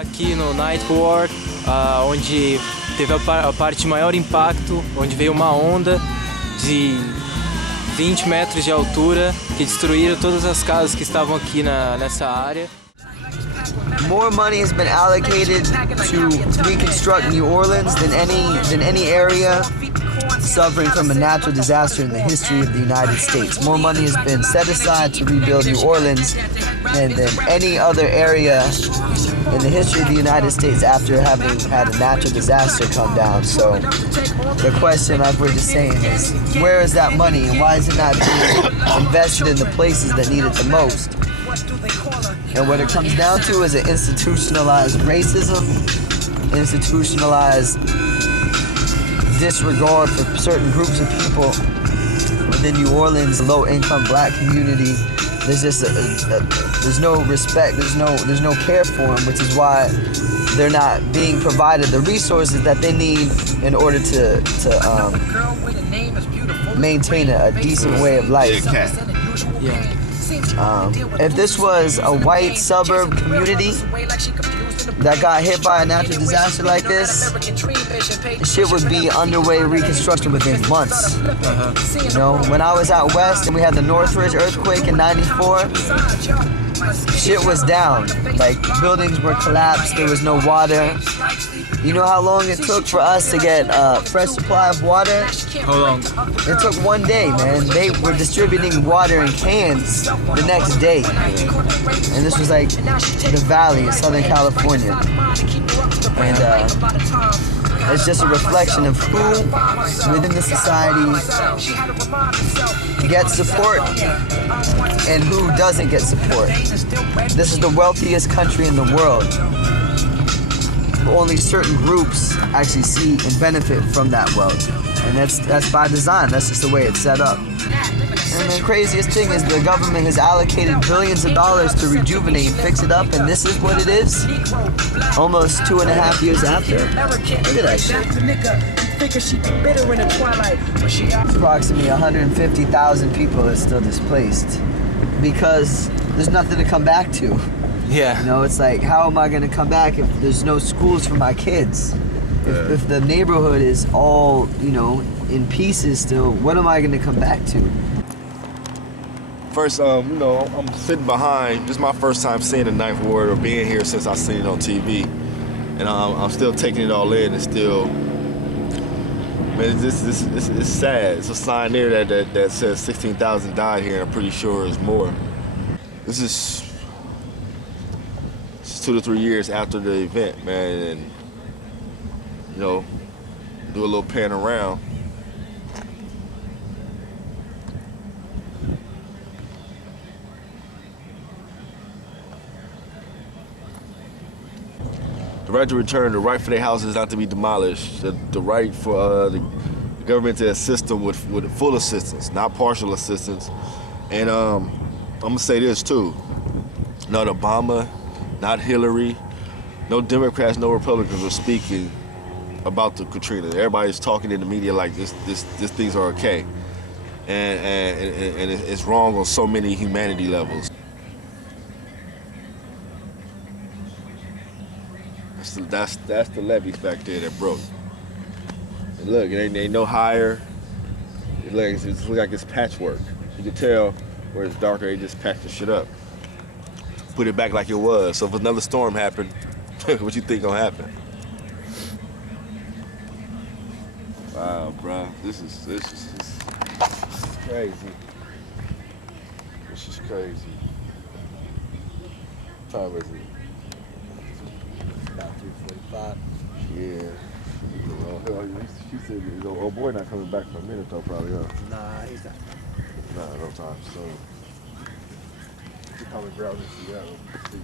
Aqui no Night War, onde teve a parte de maior impacto, onde veio uma onda de 20 metros de altura que destruíram todas as casas que estavam aqui nessa área. More money has been allocated to reconstruct New Orleans than any area suffering from a natural disaster in the history of the United States. More money has been set aside to rebuild New Orleans than any other area in the history of the United States after having had a natural disaster come down. So the question, like we're just saying, is where is that money and why is it not being invested in the places that need it the most? And what it comes down to is an institutionalized racism, institutionalized disregard for certain groups of people within New Orleans, low-income black community. There's just there's no respect, there's no care for them, which is why they're not being provided the resources that they need in order to maintain a decent way of life. If this was a white suburb community that got hit by a natural disaster like this, shit would be underway reconstruction within months. You know, when I was out west and we had the Northridge earthquake in '94, shit was down. Like, buildings were collapsed, there was no water. You know how long it took for us to get a fresh supply of water? How long? It took 1 day, man. They were distributing water in cans the next day. And this was like the valley in Southern California. And it's just a reflection of who within the society gets support and who doesn't get support. This is the wealthiest country in the world. Only certain groups actually see and benefit from that wealth. And that's by design, that's just the way it's set up. And the craziest thing is the government has allocated billions of dollars to rejuvenate and fix it up, and this is what it is? Almost 2.5 years after? Look at that shit. Approximately 150,000 people are still displaced because there's nothing to come back to. Yeah. You know, it's like, how am I going to come back if there's no schools for my kids? If the neighborhood is all, you know, in pieces still, what am I going to come back to? First, you know, I'm sitting behind. This is my first time seeing the Ninth Ward or being here since I've seen it on TV. And I'm still taking it all in and still, man, it's sad. It's a sign there that says 16,000 died here. I'm pretty sure it's more. This is 2 to 3 years after the event, man, and, you know, do a little pan around. The right to return, the right for their houses not to be demolished, the right for the government to assist them with full assistance, not partial assistance. And I'm gonna say this too, not Obama, not Hillary, no Democrats, no Republicans are speaking about the Katrina. Everybody's talking in the media like these things are okay, and it's wrong on so many humanity levels. That's the levees back there that broke. And look, it ain't no higher. It looks like it's patchwork. You can tell where it's darker, they just patch the shit up. put it back like it was. So if another storm happened, what you think gonna happen? Wow, bro, this is crazy. This is crazy. What time is it? About 3:45. Yeah. She said, "Oh boy, not coming back for a minute though, probably." Huh? Nah, he's not. Nah, no time soon. She probably ground in Seattle. See,